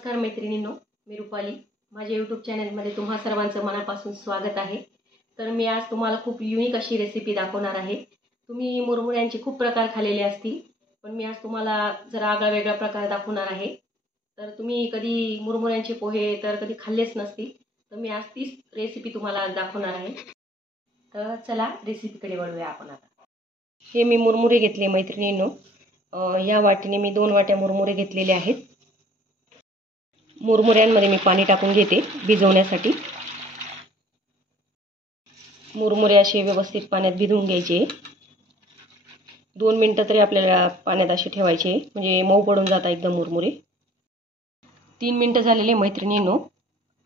नमस्कार मैत्रिणींनो, मी रुपाली. माझ्या यूट्यूब चॅनलमध्ये तुम्हा सर्वांचं मनापासून स्वागत आहे. तर मी आज तुम्हाला खूप युनिक अशी रेसिपी दाखवणार आहे. तुम्ही मुरमुऱ्यांचे खूप प्रकार खाल्लेले असतील, पण मी आज तुम्हाला जरा आगळा वेगळा प्रकार दाखवणार आहे. तर तुम्ही कधी मुरमुऱ्यांचे पोहे तर कधी खाल्लेच नसतील, तर मी आज तीच रेसिपी तुम्हाला दाखवणार आहे. तर चला रेसिपीकडे वळूया आपण आता. हे मी मुरमुरे घेतले मैत्रिणींनो. या वाटीने मी 2 वाट्या मुरमुरे घेतलेले आहेत. मुरमुऱ्यांमध्ये मी पाणी टाकून घेते भिजवण्यासाठी. मुरमुरे असे व्यवस्थित पाण्यात भिजवून घ्यायचे. 2 मिनिटं तरी आपल्याला पाण्यात असे ठेवायचे, म्हणजे मऊ पडून जातात एकदम मुरमुरे. 3 मिनिटं झालेले मैत्रिणींनो,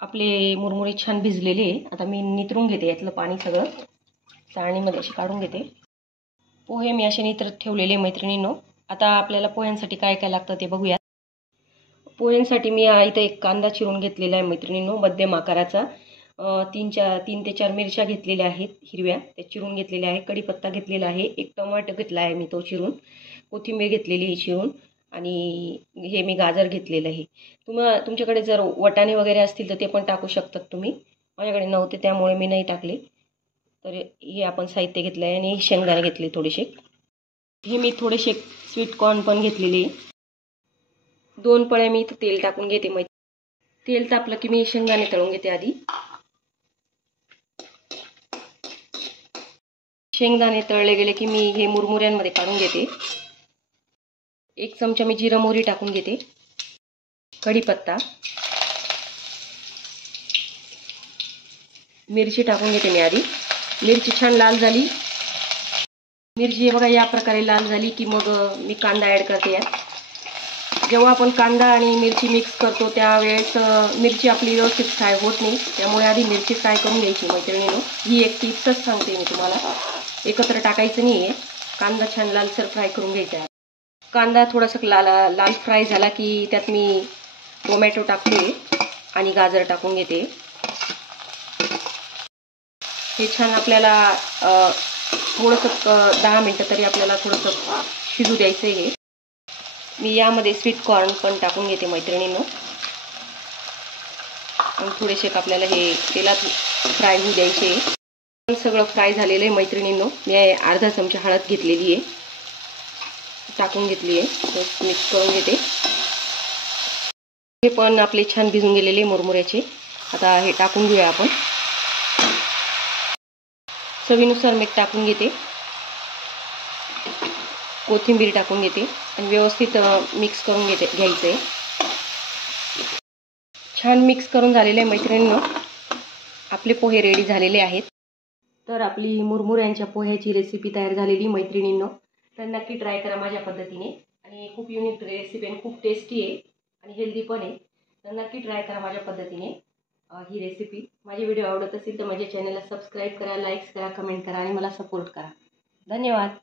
आपले मुरमुरे छान भिजलेले. आता मी नितरून घेते यातलं पाणी सगळं, चाळणीमध्ये असे काढून घेते. पोहे मी असे नितरत ठेवलेले मैत्रिणींनो. आता आपल्याला पोह्यांसाठी काय काय लागतं ते बघूया. पोह्यांसाठी मी इथं एक कांदा चिरून घेतलेला आहे मैत्रिणींनो, मध्यम आकाराचा. 3 ते 4 मिरच्या घेतलेल्या आहेत हिरव्या, त्या चिरून घेतलेल्या आहे. कढीपत्ता घेतलेला आहे. 1 टमाटर घेतला आहे मी, तो चिरून. कोथिंबीर घेतलेली आहे चिरून. आणि हे मी गाजर घेतलेलं आहे. तुमच्याकडे जर वटाणे वगैरे असतील तर ते पण टाकू शकतात तुम्ही. माझ्याकडे नव्हते त्यामुळे मी नाही टाकले. तर हे आपण साहित्य घेतलं आहे. आणि शेंगदाणे घेतले थोडेसे. हे मी थोडेसे स्वीट कॉर्न पण घेतलेले. 2 पळ्या मी इथं तेल टाकून घेते. तेल तापलं की मी शेंगदाणे तळून घेते आधी. शेंगदाणे तळले गेले की मी हे मुरमुऱ्यांमध्ये काढून घेते. 1 चमचा मी जिरं मोहरी टाकून घेते. कढीपत्ता, मिरची टाकून घेते मी आधी. मिरची छान लाल झाली. मिरची बघा या प्रकारे लाल झाली की मग मी कांदा ॲड करते यात. जेव्हा आपण कांदा आणि मिरची मिक्स करतो त्यावेळेस मिरची आपली व्यवस्थित फ्राय होत नाही, त्यामुळे आधी मिरची फ्राय करून घ्यायची मैत्रिणींनो. ही एक टिप्सच सांगते मी तुम्हाला. एकत्र टाकायचं नाही आहे. कांदा छान लालसर फ्राय करून घ्यायचा आहे. कांदा थोडासा लाल फ्राय झाला की त्यात मी टोमॅटो टाकते आणि गाजर टाकून घेते. हे छान आपल्याला थोडंसं 10 मिनटं तरी आपल्याला थोडंसं शिजू द्यायचं आहे. मी यामध्ये स्वीट कॉर्न पण टाकून घेते मैत्रिणींनो. आणि थोडेसे आपल्याला हे तेलात फ्राय होऊ द्यायचे. सगळं फ्राय झालेलं आहे मैत्रिणींनो. मी अर्धा चमचा हळद घेतलेली आहे, टाकून घेतली आहे. मिक्स करून घेते. हे पण आपले छान भिजून गेलेले मुरमुऱ्याचे. आता हे टाकून घेऊया आपण. चवीनुसार मीठ टाकून घेते. कोथिंबीर टाकून घेते आणि व्यवस्थित मिक्स करून घ्यायचं आहे. छान मिक्स करून झालेले आहे मैत्रिणींनो. आपले पोहे रेडी झालेले आहेत. तर आपली मुरमुऱ्यांच्या पोह्याची रेसिपी तयार झालेली मैत्रिणींनो. तर नक्की ट्राय करा माझ्या पद्धतीने. आणि खूप युनिक रेसिपी आहे, खूप टेस्टी आहे आणि हेल्दी पण आहे. तर नक्की ट्राय करा माझ्या पद्धतीने ही रेसिपी. माझे व्हिडिओ आवडत असेल तर माझ्या चॅनलला सबस्क्राईब करा, लाईक्स करा, कमेंट करा आणि मला सपोर्ट करा. धन्यवाद.